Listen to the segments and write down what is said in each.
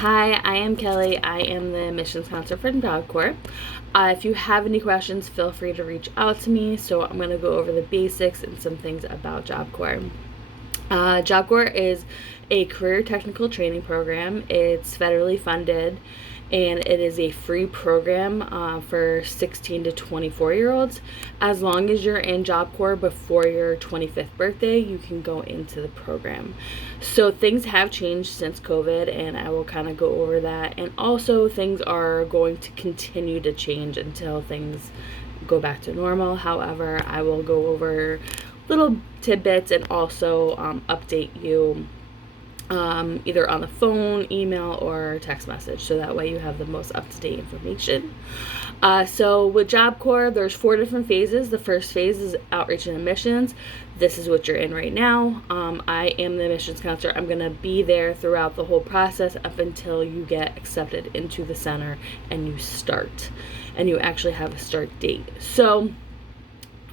Hi, I am Kelly. I am the admissions counselor for Job Corps. If you have any questions, feel free to reach out to me. So I'm going to go over the basics and some things about Job Corps. Job Corps is a career technical training program. It's federally funded, and it is a free program for 16 to 24-year-olds. As long as you're in Job Corps before your 25th birthday, you can go into the program. So things have changed since COVID, and I will kind of go over that. And also, things are going to continue to change until things go back to normal. However, I will go over little tidbits and also update you either on the phone, email, or text message, so that way you have the most up-to-date information. So with Job Corps, there's 4 different phases. The first phase is outreach and admissions. This is what you're in right now. I am the admissions counselor. I'm going to be there throughout the whole process up until you get accepted into the center and you start, and you actually have a start date. So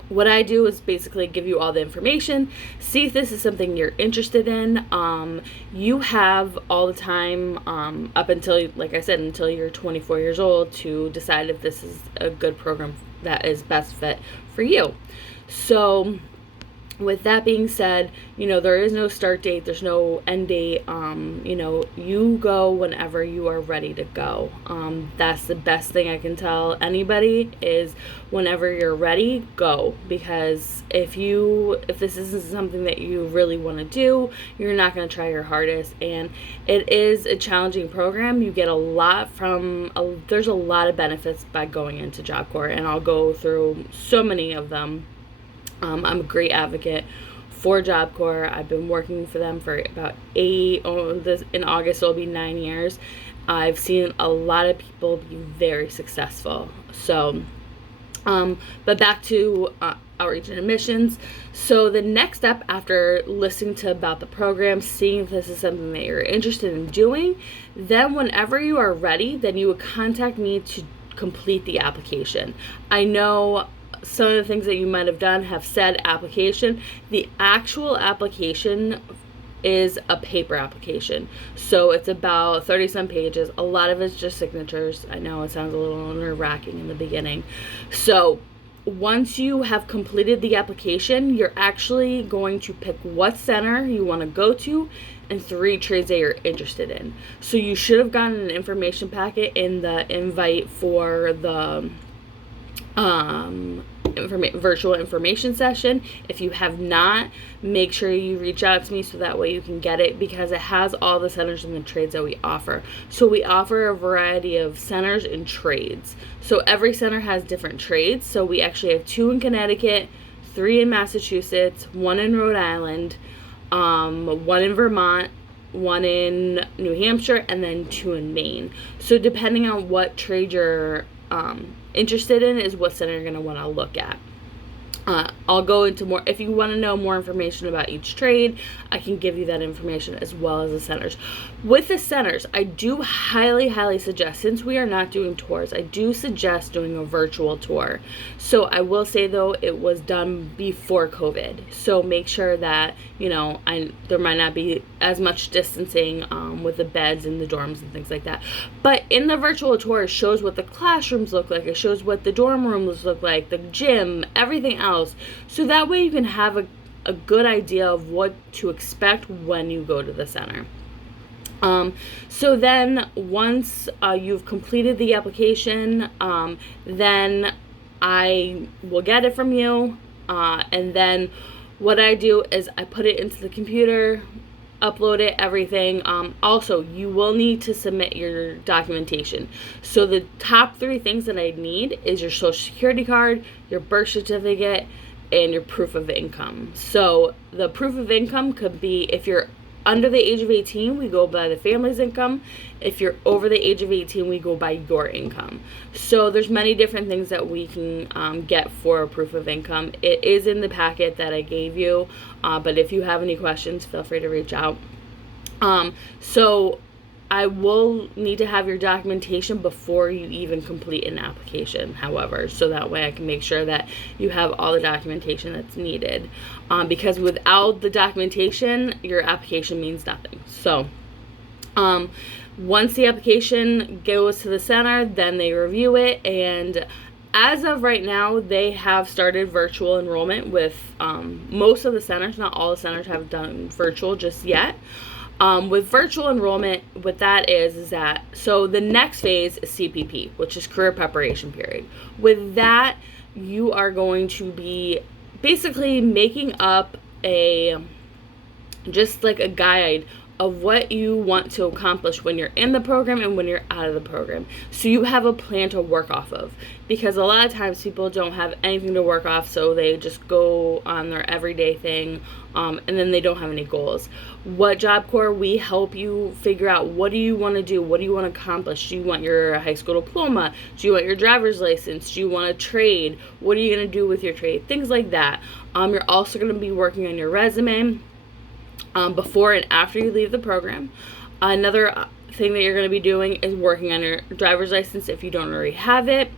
what I do is basically give you all the information, see if this is something you're interested in. You have all the time up until, like I said, until you're 24 years old to decide if this is a good program that is best fit for you. So with that being said, there is no start date, there's no end date. You go whenever you are ready to go. That's the best thing I can tell anybody is whenever you're ready, go. Because if this isn't something that you really want to do, you're not going to try your hardest. And it is a challenging program. You get there's a lot of benefits by going into Job Corps, and I'll go through so many of them. I'm a great advocate for Job Corps. I've been working for them for about in August it'll be 9 years. I've seen a lot of people be very successful. So, but back to outreach and admissions. So the next step after listening about the program, seeing if this is something that you're interested in doing, then whenever you are ready, then you would contact me to complete the application. I know some of the things that you might have done have said application. The actual application is a paper application. So it's about 30-some pages. A lot of it's just signatures. I know it sounds a little nerve-wracking in the beginning. So once you have completed the application, you're actually going to pick what center you want to go to and 3 trades that you're interested in. So you should have gotten an information packet in the invite for the virtual information session. If you have not, make sure you reach out to me so that way you can get it, because it has all the centers and the trades that we offer. So we offer a variety of centers and trades. So every center has different trades. So we actually have 2 in Connecticut, 3 in Massachusetts, 1 in Rhode Island, 1 in Vermont, 1 in New Hampshire, and then 2 in Maine. So depending on what trade you're interested in is what center you're going to want to look at. I'll go into more. If you want to know more information about each trade, I can give you that information as well as the centers. With the centers, I do highly, highly suggest, since we are not doing tours, I do suggest doing a virtual tour. So I will say, though, it was done before COVID. So make sure that, there might not be as much distancing with the beds and the dorms and things like that. But in the virtual tour, it shows what the classrooms look like. It shows what the dorm rooms look like, the gym, everything else. So that way you can have a good idea of what to expect when you go to the center. So then once you've completed the application, then I will get it from you. And then what I do is I put it into the computer, upload it, everything. Also, you will need to submit your documentation. So the top 3 things that I need is your social security card, your birth certificate, and your proof of income. So the proof of income could be, if you're under the age of 18, we go by the family's income. If you're over the age of 18, we go by your income. So there's many different things that we can get for a proof of income. It is in the packet that I gave you, but if you have any questions, feel free to reach out. So I will need to have your documentation before you even complete an application, however, so that way I can make sure that you have all the documentation that's needed. Because without the documentation, your application means nothing. So Once the application goes to the center, then they review it, and as of right now, they have started virtual enrollment with most of the centers. Not all the centers have done virtual just yet. With virtual enrollment, what that is that, so the next phase is CPP, which is career preparation period. With that, you are going to be basically making up just like a guide of what you want to accomplish when you're in the program and when you're out of the program. So you have a plan to work off of, because a lot of times people don't have anything to work off, so they just go on their everyday thing, and then they don't have any goals. What Job Corps, we help you figure out, what do you want to do? What do you want to accomplish? Do you want your high school diploma? Do you want your driver's license? Do you want to trade? What are you going to do with your trade? Things like that. You're also going to be working on your resume before and after you leave the program. Another thing that you're going to be doing is working on your driver's license if you don't already have it.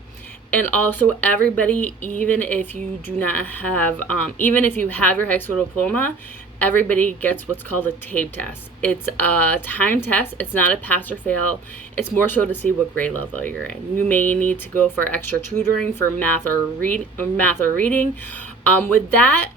And also, everybody, even if you do not have, even if you have your high school diploma, everybody gets what's called a TABE test. It's a time test. It's not a pass or fail. It's more so to see what grade level you're in. You may need to go for extra tutoring for math or reading. With that,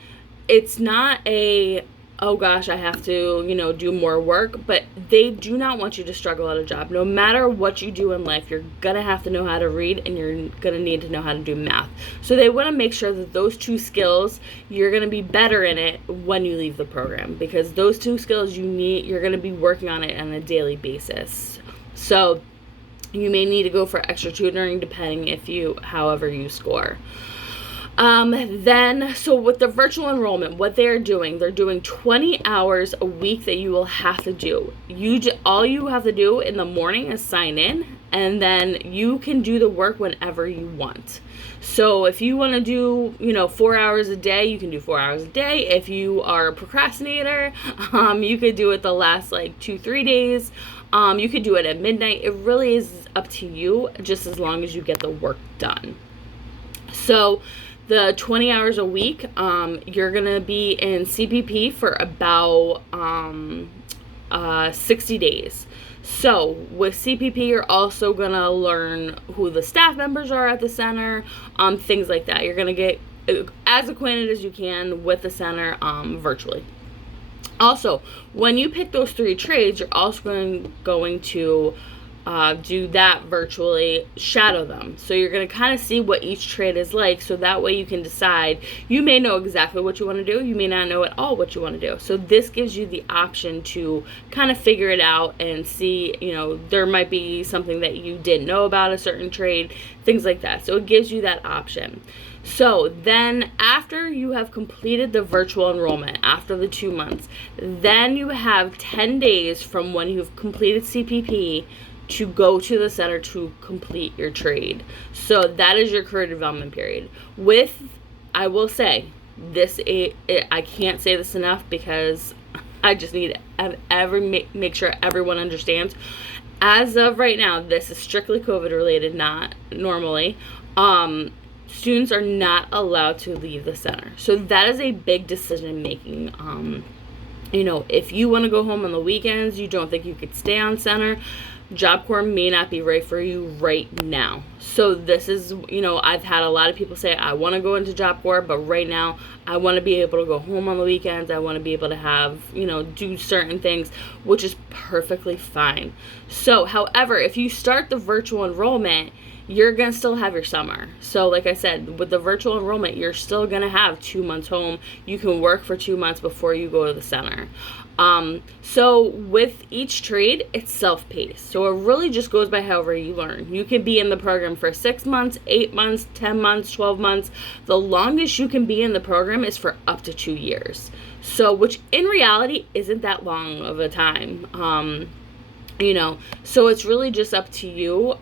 it's not a, oh gosh, I have to, do more work, but they do not want you to struggle at a job. No matter what you do in life, you're going to have to know how to read, and you're going to need to know how to do math. So they want to make sure that those two skills, you're going to be better in it when you leave the program, because those two skills you're going to be working on it on a daily basis. So you may need to go for extra tutoring depending however you score. So with the virtual enrollment, what they're doing 20 hours a week that you will have to do. All you have to do in the morning is sign in, and then you can do the work whenever you want. So if you want to do, 4 hours a day, you can do 4 hours a day. If you are a procrastinator, you could do it the last 2-3 days. You could do it at midnight. It really is up to you, just as long as you get the work done. So the 20 hours a week, you're going to be in CPP for about 60 days. So with CPP, you're also going to learn who the staff members are at the center, things like that. You're going to get as acquainted as you can with the center virtually. Also, when you pick those 3 trades, you're also going to do that virtually, shadow them. So you're going to kind of see what each trade is like, so that way you can decide. You may know exactly what you want to do. You may not know at all what you want to do. So this gives you the option to kind of figure it out and see, there might be something that you didn't know about a certain trade, things like that. So it gives you that option. So then after you have completed the virtual enrollment, after the 2 months, then you have 10 days from when you've completed CPP to go to the center to complete your trade. So that is your career development period. I will say, I can't say this enough, because I just need to make sure everyone understands. As of right now, this is strictly COVID related, not normally. Students are not allowed to leave the center. So that is a big decision making. If you want to go home on the weekends, you don't think you could stay on center, Job Corps may not be right for you right now. So this is, I've had a lot of people say, I want to go into Job Corps, but right now I want to be able to go home on the weekends. I want to be able to have, do certain things, which is perfectly fine. So, however, if you start the virtual enrollment, you're going to still have your summer. So like I said, with the virtual enrollment, you're still going to have 2 months home. You can work for 2 months before you go to the center. So with each trade, it's self-paced. So it really just goes by however you learn. You can be in the program for 6 months, 8 months, 10 months, 12 months. The longest you can be in the program is for up to 2 years. So, which in reality isn't that long of a time. So it's really just up to you.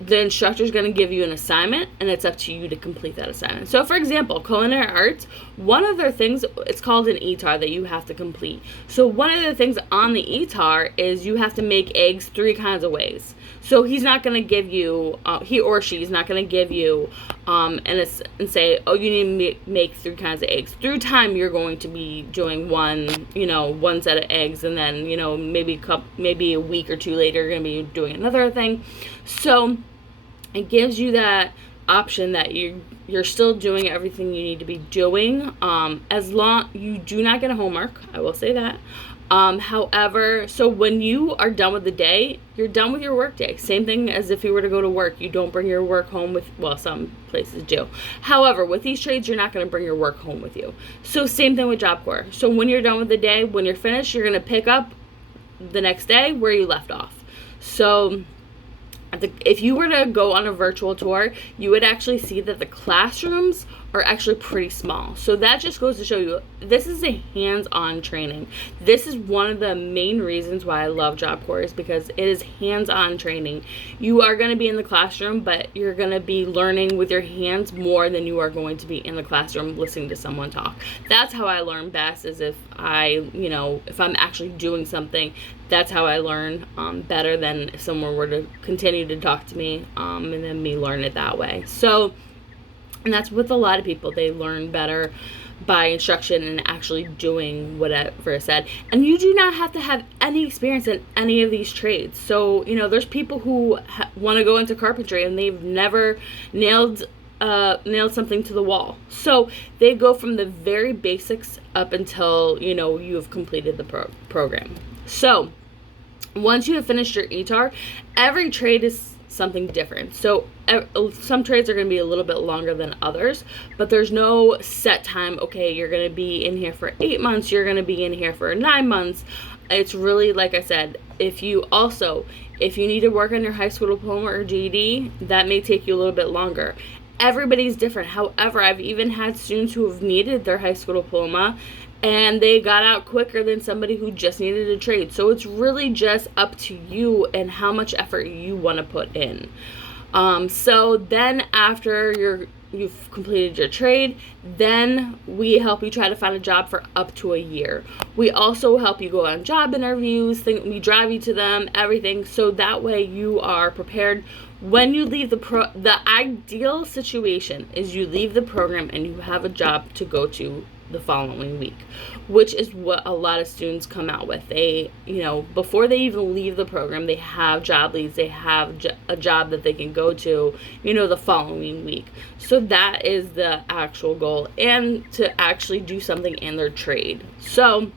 the instructor is going to give you an assignment, and it's up to you to complete that assignment. So, for example, culinary arts, one of their things, it's called an ETAR that you have to complete. So one of the things on the ETAR is you have to make eggs 3 kinds of ways. So he's not going to give you, he or she is not going to give you and say, oh, you need to make 3 kinds of eggs. Through time, you're going to be doing one set of eggs, and then, maybe a week or 2 later, you're going to be doing another thing. So it gives you that option that you're still doing everything you need to be doing, as long you do not get a homework. I will say that. However, so when you are done with the day, you're done with your work day. Same thing as if you were to go to work. You don't bring your work home with, well, some places do. However, with these trades, you're not going to bring your work home with you. So same thing with Job Corps. So when you're done with the day, when you're finished, you're going to pick up the next day where you left off. So if you were to go on a virtual tour, you would actually see that the classrooms are actually pretty small. So that just goes to show you, this is a hands-on training. This is one of the main reasons why I love Job Corps, is because it is hands-on training. You are going to be in the classroom, but you're going to be learning with your hands more than you are going to be in the classroom listening to someone talk. That's how I learn best, is if if I'm actually doing something. That's how I learn better than if someone were to continue to talk to me and then me learn it that way. So, and that's with a lot of people. They learn better by instruction and actually doing whatever is said. And you do not have to have any experience in any of these trades. So, there's people who want to go into carpentry and they've never nailed something to the wall. So they go from the very basics up until, you have completed the program. So once you have finished your ETAR, every trade is something different. So some trades are going to be a little bit longer than others, but there's no set time. Okay, you're going to be in here for 8 months, you're going to be in here for 9 months. It's really, like I said, if you need to work on your high school diploma or GED, that may take you a little bit longer. Everybody's different. However, I've even had students who have needed their high school diploma and they got out quicker than somebody who just needed a trade. So it's really just up to you and how much effort you want to put in. So then after you've completed your trade, then we help you try to find a job for up to a year. We also help you go on job interviews, we drive you to them, everything. So that way you are prepared when you leave the ideal situation is you leave the program and you have a job to go to the following week, which is what a lot of students come out with. They, before they even leave the program, they have job leads, they have a job that they can go to, the following week. So that is the actual goal, and to actually do something in their trade. So,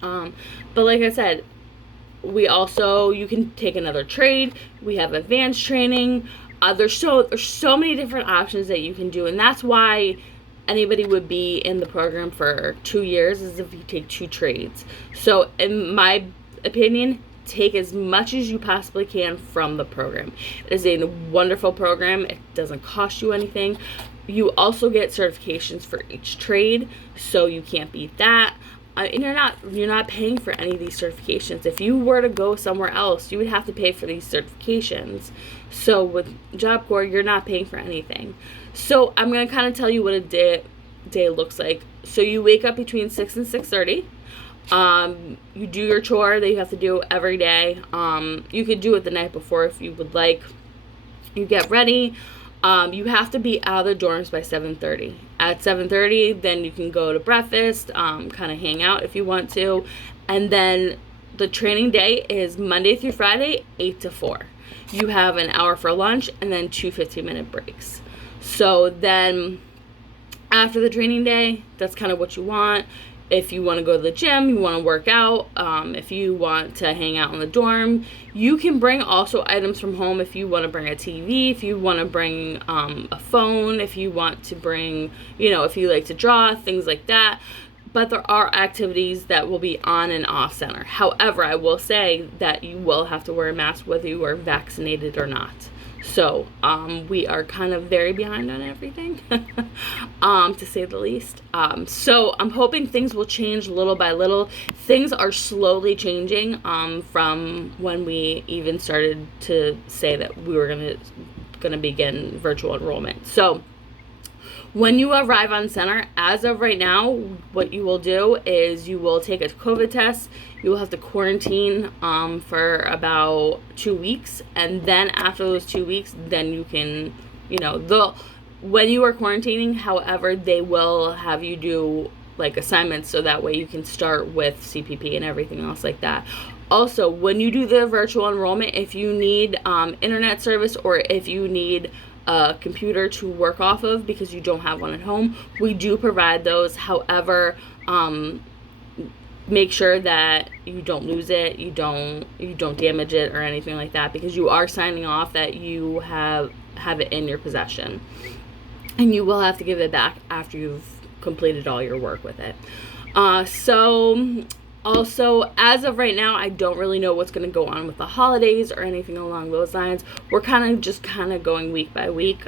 but like I said, you can take another trade. We have advanced training. There's so many different options that you can do, and that's why anybody would be in the program for 2 years, is if you take 2 trades. So in my opinion, take as much as you possibly can from the program. It is a wonderful program. It doesn't cost you anything. You also get certifications for each trade, so you can't beat that. And you're not paying for any of these certifications. If you were to go somewhere else, you would have to pay for these certifications. So with Job Corps, you're not paying for anything. So I'm going to kind of tell you what a day looks like. So you wake up between 6 and 6:30. You do your chore that you have to do every day. You could do it the night before if you would like. You get ready. You have to be out of the dorms by 7:30. At 7:30, then you can go to breakfast, kind of hang out if you want to. And then the training day is Monday through Friday, 8 to 4. You have an hour for lunch and then 2 15-minute breaks. So then after the training day, that's kind of what you want. If you want to go to the gym, you want to work out, if you want to hang out in the dorm, you can bring also items from home. If you want to bring a TV, if you want to bring a phone, if you want to bring, if you like to draw, things like that. But there are activities that will be on and off center. However, I will say that you will have to wear a mask whether you are vaccinated or not. So we are kind of very behind on everything, to say the least. So I'm hoping things will change little by little. Things are slowly changing from when we even started to say that we were gonna begin virtual enrollment. So when you arrive on center, as of right now, what you will do is you will take a COVID test. You will have to quarantine for about 2 weeks, and then after those 2 weeks, then you can, when you are quarantining, however, they will have you do like assignments so that way you can start with CPP and everything else like that. Also, when you do the virtual enrollment, if you need internet service or if you need a computer to work off of because you don't have one at home, we do provide those. However, make sure that you don't lose it, you don't damage it or anything like that, because you are signing off that you have it in your possession, and you will have to give it back after you've completed all your work with it. So also, as of right now, I don't really know what's going to go on with the holidays or anything along those lines. We're kind of going week by week.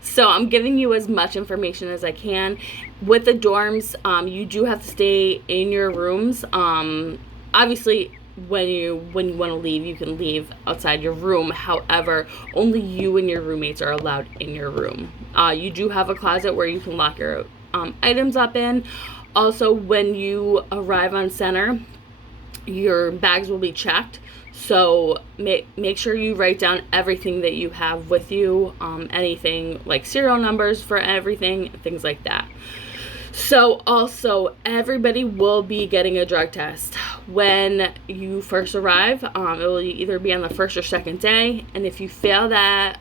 So I'm giving you as much information as I can. With the dorms, you do have to stay in your rooms. Obviously, when you want to leave, you can leave outside your room. However, only you and your roommates are allowed in your room. You do have a closet where you can lock your items up in. Also, when you arrive on center, your bags will be checked. So make sure you write down everything that you have with you, anything like serial numbers for everything, things like that. So also, everybody will be getting a drug test when you first arrive. It will either be on the first or second day, and if you fail that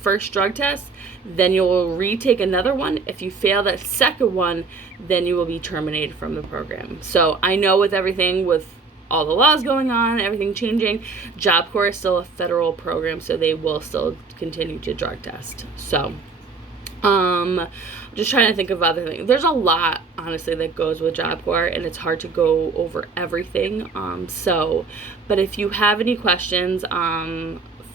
first drug test, then you will retake another one. If you fail that second one, then you will be terminated from the program. So I know with everything, with all the laws going on, everything changing, Job Corps is still a federal program, so they will still continue to drug test. So just trying to think of other things. There's a lot, honestly, that goes with Job Corps, and it's hard to go over everything. But if you have any questions,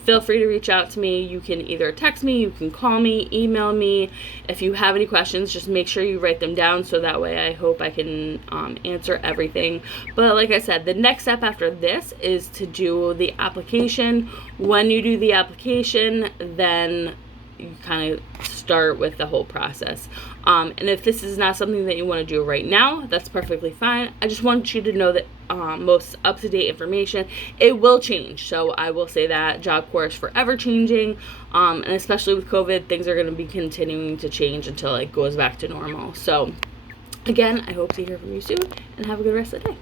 feel free to reach out to me. You can either text me, you can call me, email me. If you have any questions, just make sure you write them down, so that way I hope I can answer everything. But like I said, the next step after this is to do the application. When you do the application, then you kind of start with the whole process. And if this is not something that you want to do right now, that's perfectly fine. I just want you to know that most up-to-date information, it will change. So I will say that Job Corps is forever changing, and especially with COVID, things are going to be continuing to change until it goes back to normal. So again, I hope to hear from you soon, and have a good rest of the day.